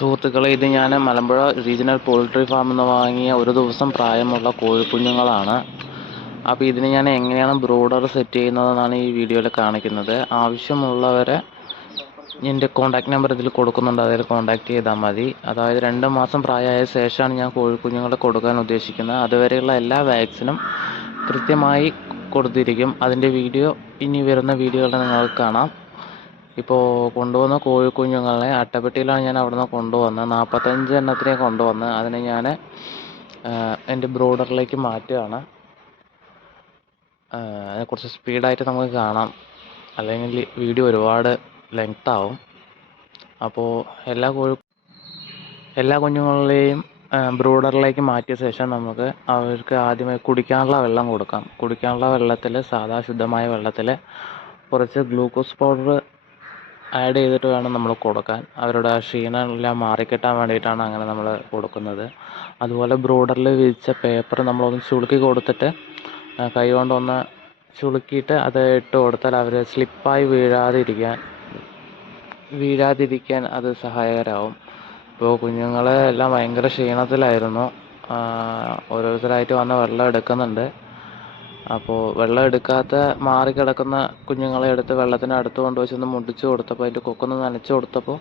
സുഹൃത്തുക്കളെ, ഇത് ഞാൻ മലമ്പുഴ റീജിയണൽ പോൾട്രി ഫാമിൽ നിന്ന് വാങ്ങിയ ഒരു ദിവസം പ്രായമുള്ള കോഴിക്കുഞ്ഞുങ്ങളാണ്. അപ്പോൾ ഇതിന് ഞാൻ എങ്ങനെയാണ് ബ്രോഡർ സെറ്റ് ചെയ്യുന്നതെന്നാണ് ഈ വീഡിയോയിൽ കാണിക്കുന്നത്. ആവശ്യമുള്ളവരെ എൻ്റെ കോൺടാക്ട് നമ്പർ ഇതിൽ കൊടുക്കുന്നുണ്ട്, അതിൽ കോൺടാക്ട് ചെയ്താൽ മതി. അതായത് 2 മാസം പ്രായമായ ശേഷമാണ് ഞാൻ കോഴിക്കുഞ്ഞുങ്ങളെ കൊടുക്കാൻ ഉദ്ദേശിക്കുന്നത്. അതുവരെയുള്ള എല്ലാ വാക്സിനും കൃത്യമായി കൊടുത്തിരിക്കും. അതിൻ്റെ വീഡിയോ ഇനി വരുന്ന വീഡിയോയിൽ നിങ്ങൾക്ക് കാണാം. ഇപ്പോൾ കൊണ്ടുവന്ന കോഴിക്കുഞ്ഞുങ്ങളെ അട്ടപ്പെട്ടിയിലാണ് ഞാൻ അവിടെ നിന്ന് കൊണ്ടുവന്നത്. 45 എണ്ണത്തിനെ കൊണ്ടുവന്ന് അതിനെ ഞാൻ എൻ്റെ ബ്രോഡറിലേക്ക് മാറ്റുകയാണ്. കുറച്ച് സ്പീഡായിട്ട് നമുക്ക് കാണാം, അല്ലെങ്കിൽ വീഡിയോ ഒരുപാട് ലെങ്ത് ആവും. അപ്പോൾ എല്ലാ കുഞ്ഞുങ്ങളെയും ബ്രൂഡറിലേക്ക് മാറ്റിയ ശേഷം നമുക്ക് അവർക്ക് ആദ്യമായി കുടിക്കാനുള്ള വെള്ളം കൊടുക്കാം. കുടിക്കാനുള്ള വെള്ളത്തിൽ, സാധാ ശുദ്ധമായ വെള്ളത്തിൽ കുറച്ച് ഗ്ലൂക്കോസ് പൗഡർ ആഡ് ചെയ്തിട്ട് വേണം നമ്മൾ കൊടുക്കാൻ. അവരുടെ ക്ഷീണം എല്ലാം മാറിക്കിട്ടാൻ വേണ്ടിയിട്ടാണ് അങ്ങനെ നമ്മൾ കൊടുക്കുന്നത്. അതുപോലെ ബ്രൂഡറിൽ വിരിച്ച പേപ്പർ നമ്മളൊന്ന് ചുളുക്കി കൊടുത്തിട്ട് കൈ കൊണ്ടൊന്ന് ചുളുക്കിയിട്ട് അത് ഇട്ട് കൊടുത്താൽ അവർ സ്ലിപ്പായി വീഴാതിരിക്കാൻ അത് സഹായകരമാവും. ഇപ്പോൾ കുഞ്ഞുങ്ങളെ എല്ലാം ഭയങ്കര ക്ഷീണത്തിലായിരുന്നു. ഓരോരുത്തരായിട്ട് വന്ന് വെള്ളം എടുക്കുന്നുണ്ട്. അപ്പോൾ വെള്ളം എടുക്കാത്ത മാറിക്കിടക്കുന്ന കുഞ്ഞുങ്ങളെ എടുത്ത് വെള്ളത്തിന് അടുത്ത് കൊണ്ടുവച്ചൊന്ന് മുടിച്ചു കൊടുത്തപ്പോൾ, അതിൻ്റെ കൊക്കൊന്ന് നനച്ചു കൊടുത്തപ്പോൾ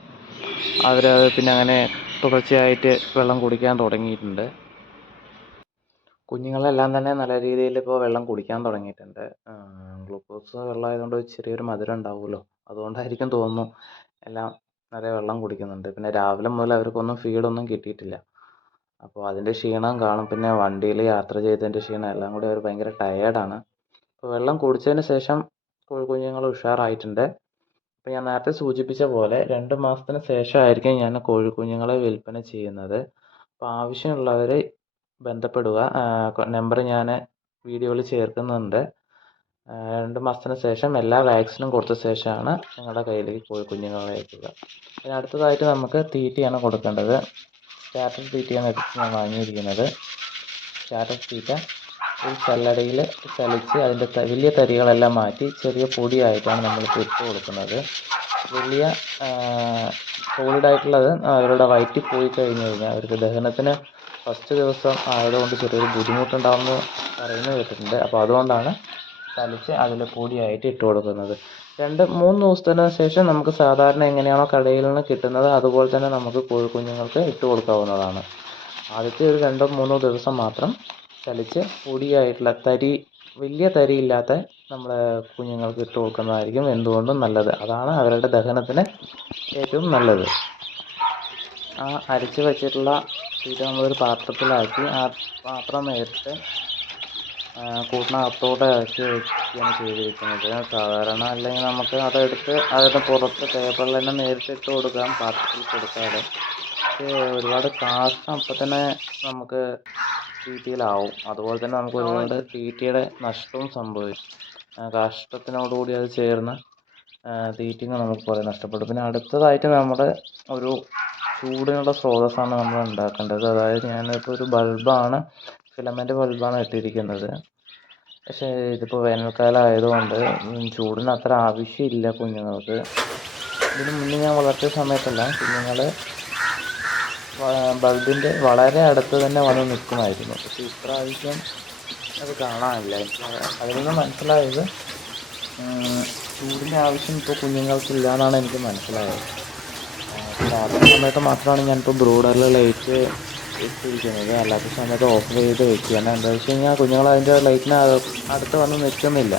അവരത് പിന്നെ അങ്ങനെ തുടർച്ചയായിട്ട് വെള്ളം കുടിക്കാൻ തുടങ്ങിയിട്ടുണ്ട്. കുഞ്ഞുങ്ങളെല്ലാം തന്നെ നല്ല രീതിയിൽ ഇപ്പോൾ വെള്ളം കുടിക്കാൻ തുടങ്ങിയിട്ടുണ്ട്. ഗ്ലൂക്കോസ് വെള്ളം ആയതുകൊണ്ട് ചെറിയൊരു മധുരം ഉണ്ടാവുമല്ലോ, അതുകൊണ്ടായിരിക്കും തോന്നുന്നു എല്ലാം നിറയെ വെള്ളം കുടിക്കുന്നുണ്ട്. പിന്നെ രാവിലെ മുതൽ അവർക്കൊന്നും ഫീഡൊന്നും കിട്ടിയിട്ടില്ല. അപ്പോൾ അതിൻ്റെ ക്ഷീണം കാണും. പിന്നെ വണ്ടിയിൽ യാത്ര ചെയ്തതിൻ്റെ ക്ഷീണം എല്ലാം കൂടി അവർ ഭയങ്കര ടയേർഡാണ്. അപ്പോൾ വെള്ളം കുടിച്ചതിന് ശേഷം കോഴിക്കുഞ്ഞുങ്ങൾ ഉഷാറായിട്ടുണ്ട്. അപ്പോൾ ഞാൻ നേരത്തെ സൂചിപ്പിച്ച പോലെ 2 മാസത്തിന് ശേഷമായിരിക്കും ഞാൻ കോഴിക്കുഞ്ഞുങ്ങളെ വിൽപ്പന ചെയ്യുന്നത്. അപ്പോൾ ആവശ്യമുള്ളവർ ബന്ധപ്പെടുക. നമ്പർ ഞാൻ വീഡിയോയിൽ ചേർക്കുന്നുണ്ട്. 2 മാസത്തിന് ശേഷം എല്ലാ വാക്സിനും കൊടുത്ത ശേഷമാണ് നിങ്ങളുടെ കയ്യിലേക്ക് കോഴിക്കുഞ്ഞുങ്ങളെ അയക്കുക. പിന്നെ അടുത്തതായിട്ട് നമുക്ക് തീറ്റയാണ് കൊടുക്കേണ്ടത്. സ്റ്റാർട്ടർ തീറ്റയാണ് ഞാൻ വാങ്ങിയിരിക്കുന്നത്. സ്റ്റാർട്ടർ തീറ്റ ഒരു ചല്ലടയിൽ ചലിച്ച് അതിൻ്റെ വലിയ തരികളെല്ലാം മാറ്റി ചെറിയ പൊടിയായിട്ടാണ് നമ്മൾ ഇട്ട് കൊടുക്കുന്നത്. വലിയ സോളിഡായിട്ടുള്ളത് അവരുടെ വയറ്റിൽ പോയി കഴിഞ്ഞ് കഴിഞ്ഞാൽ അവർക്ക് ദഹനത്തിന് ഫസ്റ്റ് ദിവസം ആയതുകൊണ്ട് ചെറിയൊരു ബുദ്ധിമുട്ടുണ്ടാകുമെന്ന് പറയുന്നത് കേട്ടിട്ടുണ്ട്. അപ്പോൾ അതുകൊണ്ടാണ് ചലിച്ച് അതിൽ പൊടിയായിട്ട് ഇട്ട് കൊടുക്കുന്നത്. 2-3 ദിവസത്തിന് ശേഷം നമുക്ക് സാധാരണ എങ്ങനെയാണോ കടയിൽ നിന്ന് കിട്ടുന്നത് അതുപോലെ തന്നെ നമുക്ക് കോഴിക്കുഞ്ഞുങ്ങൾക്ക് ഇട്ട് കൊടുക്കാവുന്നതാണ്. ആദ്യത്തെ ഒരു 2-3 ദിവസം മാത്രം ചലിച്ച് പൊടിയായിട്ടുള്ള വലിയ തരിയില്ലാത്ത നമ്മുടെ കുഞ്ഞുങ്ങൾക്ക് ഇട്ട് കൊടുക്കുന്നതായിരിക്കും എന്തുകൊണ്ടും നല്ലത്. അതാണ് അവരുടെ ദഹനത്തിന് ഏറ്റവും നല്ലത്. ആ അരച്ച് വെച്ചിട്ടുള്ള തീറ്റ നമ്മളൊരു പാത്രത്തിലാക്കി ആ പാത്രം നേരിട്ട് കൂട്ടിനകത്തോടെ ഇറക്കി വയ്ക്കുകയാണ് ചെയ്തിരിക്കുന്നത്. സാധാരണ അല്ലെങ്കിൽ നമുക്ക് അതെടുത്ത് അതിന് പുറത്ത് പേപ്പറിൽ തന്നെ നേരിട്ട് ഇട്ട് കൊടുക്കാം, പാത്രത്തിൽ കൊടുക്കാതെ. പക്ഷേ ഒരുപാട് കാശ് അപ്പം തന്നെ നമുക്ക് തീറ്റയിലാവും. അതുപോലെ തന്നെ നമുക്ക് ഒരുപാട് തീറ്റയുടെ നഷ്ടവും സംഭവിക്കും. കാഷ്ടത്തിനോടുകൂടി അത് ചേർന്ന് തീറ്റയും നമുക്ക് കുറേ നഷ്ടപ്പെടും. പിന്നെ അടുത്തതായിട്ട് നമ്മുടെ ഒരു ചൂടിനുള്ള സ്രോതസ്സാണ് നമ്മൾ ഉണ്ടാക്കേണ്ടത്. അതായത് ഞാനിപ്പോൾ ഒരു ഫിലമെൻ്റ് ബൾബാണ് ഇട്ടിരിക്കുന്നത്. പക്ഷേ ഇതിപ്പോൾ വേനൽക്കാലം ആയതുകൊണ്ട് ചൂടിന് അത്ര ആവശ്യമില്ല കുഞ്ഞുങ്ങൾക്ക്. ഇതിന് മുന്നേ ഞാൻ വളർത്തിയ സമയത്തല്ല കുഞ്ഞുങ്ങൾ ബൾബിൻ്റെ വളരെ അടുത്ത് തന്നെ വന്ന് നിൽക്കുമായിരുന്നു. പക്ഷേ ഇപ്രാവശ്യം അത് കാണാനില്ല. അതിൽ നിന്ന് മനസ്സിലായത് ചൂടിൻ്റെ ആവശ്യം ഇപ്പോൾ കുഞ്ഞുങ്ങൾക്കില്ല എന്നാണ് എനിക്ക് മനസ്സിലായത്. രാത്രി സമയത്ത് മാത്രമാണ് ഞാനിപ്പോൾ ബ്രൂഡറിൽ ലൈറ്റ് ഇട്ടിരിക്കുന്നത്. അല്ലാത്ത സമയത്ത് ഓഫ് ചെയ്ത് വെക്കുകയാണ്. എന്താ വെച്ച് കഴിഞ്ഞാൽ കുഞ്ഞുങ്ങൾ അതിൻ്റെ ലൈറ്റിന് അടുത്ത് വന്ന് നിൽക്കുന്നില്ല.